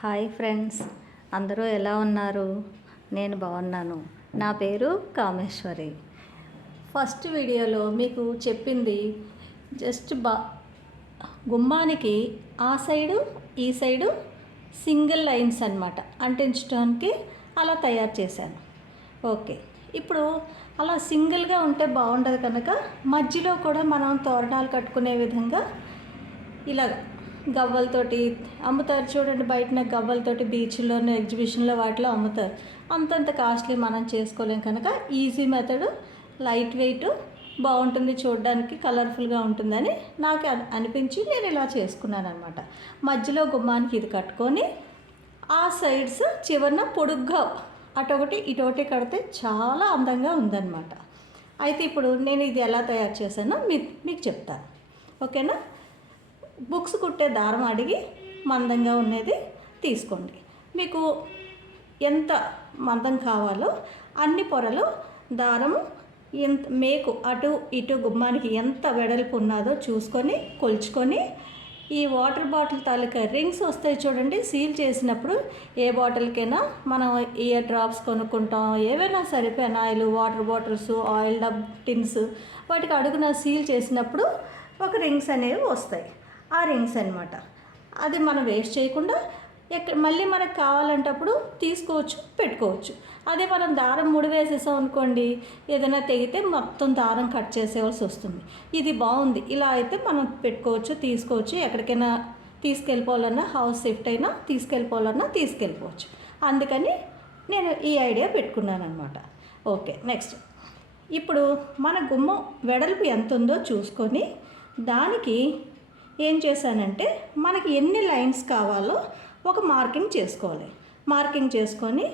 Hi friends, అందరూ ఎలా ఉన్నారు? నేను బాగున్నాను. నా పేరు కామేశ్వరి. ఫస్ట్ వీడియోలో మీకు చెప్పింది జస్ట్ గుమ్మానికి ఆ సైడు ఈ సైడు సింగిల్ లైన్స్ అన్నమాట అంటించడానికి అలా తయారు చేశాను. ఓకే, ఇప్పుడు అలా సింగిల్గా ఉంటే బాగుండదు కనుక మధ్యలో కూడా మనం తోరణాలు కట్టుకునే విధంగా ఇలా గవ్వలతోటి అమ్ముతారు చూడండి. బయటన గవ్వలతోటి బీచ్లోనే ఎగ్జిబిషన్లో వాటిలో అమ్ముతారు. అంతంత కాస్ట్లీ మనం చేసుకోలేం కనుక ఈజీ మెథడ్, లైట్ వెయిట్, బాగుంటుంది, చూడడానికి కలర్ఫుల్గా ఉంటుందని నాకు అనిపించి నేను ఇలా చేసుకున్నాను అనమాట. మధ్యలో గుమ్మానికి ఇది కట్టుకొని ఆ సైడ్స్ చివరన పొడుగ్గా అటొకటి ఇటొకటి కడితే చాలా అందంగా ఉందన్నమాట. అయితే ఇప్పుడు నేను ఇది ఎలా తయారు చేశానో మీకు చెప్తాను, ఓకేనా? బుక్స్ కుట్టే దారం అడిగి మందంగా ఉన్నది తీసుకోండి. మీకు ఎంత మందం కావాలో అన్ని పొరలు దారము ఎంత మేకు అటు ఇటు గుమ్మానికి ఎంత వెడల్పు ఉన్నదో చూసుకొని కొలుచుకొని ఈ వాటర్ బాటిల్ తాలూకా రింగ్స్ వస్తాయి చూడండి. సీల్ చేసినప్పుడు ఏ బాటిల్కైనా మనం ఇయర్ డ్రాప్స్ కొనుక్కుంటాం, ఏవైనా సరే phenyl, water bottles, oil dub tins, వాటికి అడుగున సీల్ చేసినప్పుడు ఒక రింగ్స్ అనేవి వస్తాయి. ఆ రింగ్స్ అనమాట. అది మనం వేస్ట్ చేయకుండా మళ్ళీ మనకు కావాలంటప్పుడు తీసుకోవచ్చు, పెట్టుకోవచ్చు. అదే మనం దారం ముడి వేసేసాం అనుకోండి, ఏదైనా తెగితే మొత్తం దారం కట్ చేసేవాల్సి వస్తుంది. ఇది బాగుంది, ఇలా అయితే మనం పెట్టుకోవచ్చు, తీసుకోవచ్చు. ఎక్కడికైనా తీసుకెళ్ళిపోవాలన్నా, హౌస్ షిఫ్ట్ అయినా తీసుకెళ్ళిపోవచ్చు. అందుకని నేను ఈ ఐడియా పెట్టుకున్నాను అనమాట. ఓకే, నెక్స్ట్ ఇప్పుడు మన గుమ్మం వెడల్పు ఎంత ఉందో చూసుకొని దానికి ఏం చేశానంటే మనకి ఎన్ని లైన్స్ కావాలో ఒక మార్కింగ్ చేసుకోవాలి. మార్కింగ్ చేసుకొని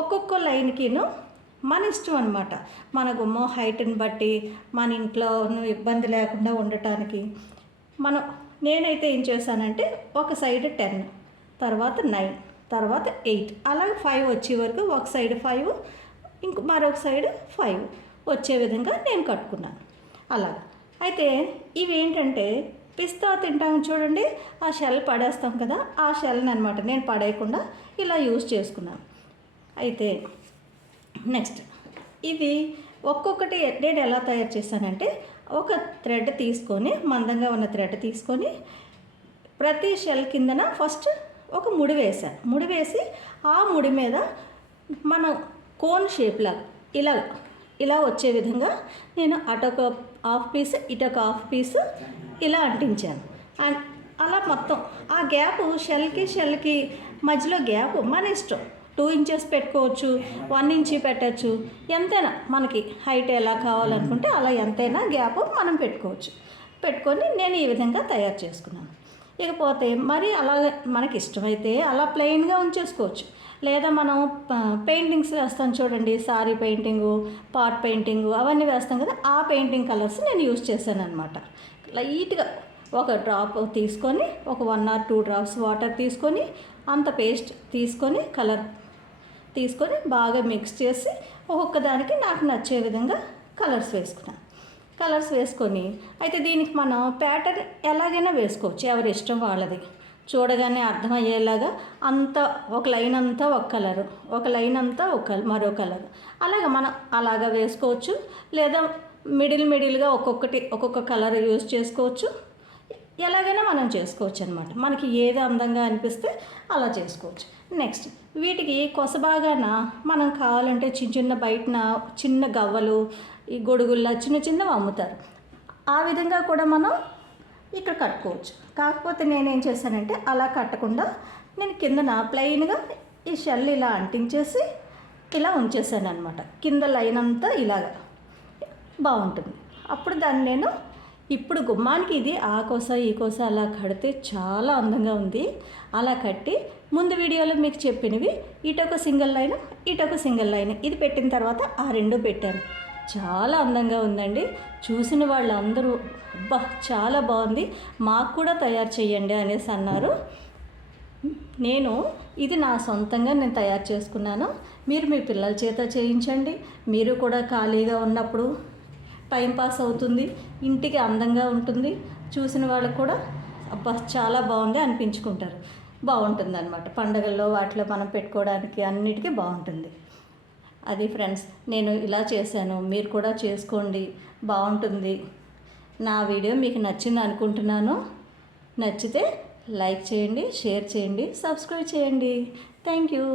ఒక్కొక్క లైన్కిను మన ఇష్టం అనమాట. మన గుమ్మం హైట్ని బట్టి మన ఇంట్లో ఇబ్బంది లేకుండా ఉండటానికి నేనైతే ఏం చేశానంటే ఒక సైడ్ 10, తర్వాత 9, తర్వాత 8, అలాగే 5 వచ్చే వరకు ఒక సైడ్ 5, మరొక సైడ్ 5 వచ్చే విధంగా నేను కట్టుకున్నాను. అలాగా అయితే ఇవి ఏంటంటే పిస్తా తింటాం చూడండి, ఆ షెల్ పడేస్తాం కదా, ఆ షెల్ని అనమాట నేను పడేయకుండా ఇలా యూజ్ చేసుకున్నాను. అయితే నెక్స్ట్ ఇది ఒక్కొక్కటి నేను ఎలా తయారు చేశానంటే ఒక థ్రెడ్ తీసుకొని, మందంగా ఉన్న థ్రెడ్ తీసుకొని ప్రతి షెల్ కిందన ఫస్ట్ ఒక ముడి వేసాను. ముడి వేసి ఆ ముడి మీద మనం కోన్ షేప్లా ఇలా వచ్చే విధంగా నేను అటొక హాఫ్ పీస్ ఇటొక హాఫ్ పీస్ ఇలా అంటించాను. అండ్ అలా మొత్తం ఆ గ్యాప్ షెల్కి మధ్యలో గ్యాప్ మన ఇష్టం. 2 ఇంచెస్ పెట్టుకోవచ్చు, 1 ఇంచ్ పెట్టచ్చు. ఎంతైనా మనకి హైట్ ఎలా కావాలనుకుంటే అలా ఎంతైనా గ్యాప్ మనం పెట్టుకోవచ్చు. పెట్టుకొని నేను ఈ విధంగా తయారు చేసుకున్నాను. ఇకపోతే మరి అలాగే మనకి ఇష్టమైతే అలా ప్లెయిన్గా ఉంచేసుకోవచ్చు. లేదా మనం పెయింటింగ్స్ వేస్తాం చూడండి, సారీ పెయింటింగు, పాట్ పెయింటింగు, అవన్నీ వేస్తాం కదా, ఆ పెయింటింగ్ కలర్స్ నేను యూజ్ చేశాను అనమాట. లైట్గా ఒక డ్రాప్ తీసుకొని ఒక 1 or 2 డ్రాప్స్ వాటర్ తీసుకొని అంత పేస్ట్ తీసుకొని కలర్ తీసుకొని బాగా మిక్స్ చేసి ఒక్కొక్క దానికి నాకు నచ్చే విధంగా కలర్స్ వేసుకున్నాను. కలర్స్ వేసుకొని అయితే దీనికి మనం ప్యాటర్న్ ఎలాగైనా వేసుకోవచ్చు, ఎవరి ఇష్టం వాళ్ళది. చూడగానే అర్థమయ్యేలాగా అంతా ఒక లైన్ అంతా ఒక కలరు, ఒక లైన్ అంతా మరో కలరు, అలాగ మనం అలాగా వేసుకోవచ్చు. లేదా మిడిల్గా ఒక్కొక్క కలర్ యూజ్ చేసుకోవచ్చు. ఎలాగైనా మనం చేసుకోవచ్చు అనమాట. మనకి ఏది అందంగా అనిపిస్తే అలా చేసుకోవచ్చు. నెక్స్ట్ వీటికి కొసబాగాన మనం కావాలంటే చిన్న బయటన చిన్న గవ్వలు, ఈ గొడుగుల్లా చిన్నవి అమ్ముతారు. ఆ విధంగా కూడా మనం ఇక్కడ కట్టుకోవచ్చు. కాకపోతే నేనేం చేశానంటే అలా కట్టకుండా నేను కిందన ప్లెయిన్గా ఈ షెల్ ఇలా అంటించేసి ఇలా ఉంచేసాను అనమాట. కింద లైన్ అంతా ఇలాగా బాగుంటుంది. అప్పుడు దాన్ని నేను ఇప్పుడు గుమ్మానికి ఇది ఆ కోస ఈ కోస అలా కడితే చాలా అందంగా ఉంది. అలా కట్టి ముందు వీడియోలో మీకు చెప్పినవి ఇటొక సింగిల్ లైన్ ఇది పెట్టిన తర్వాత ఆ 2 పెట్టాను. చాలా అందంగా ఉందండి. చూసిన వాళ్ళందరూ అబ్బా చాలా బాగుంది, మాకు కూడా తయారు చేయండి అనేసి అన్నారు. ఇది నా సొంతంగా నేను తయారు చేసుకున్నాను. మీరు మీ పిల్లల చేత చేయించండి. మీరు కూడా ఖాళీగా ఉన్నప్పుడు టైంపాస్ అవుతుంది, ఇంటికి అందంగా ఉంటుంది. చూసిన వాళ్ళకు కూడా అబ్బా చాలా బాగుంది అనిపించుకుంటారు. బాగుంటుంది అనమాట. పండగల్లో వాటిలో మనం పెట్టుకోవడానికి అన్నిటికీ బాగుంటుంది. అది ఫ్రెండ్స్, నేను ఇలా చేశాను, మీరు కూడా చేసుకోండి, బాగుంటుంది. నా వీడియో మీకు నచ్చింది అనుకుంటున్నాను. నచ్చితే లైక్ చేయండి, షేర్ చేయండి, సబ్స్క్రైబ్ చేయండి. Thank you.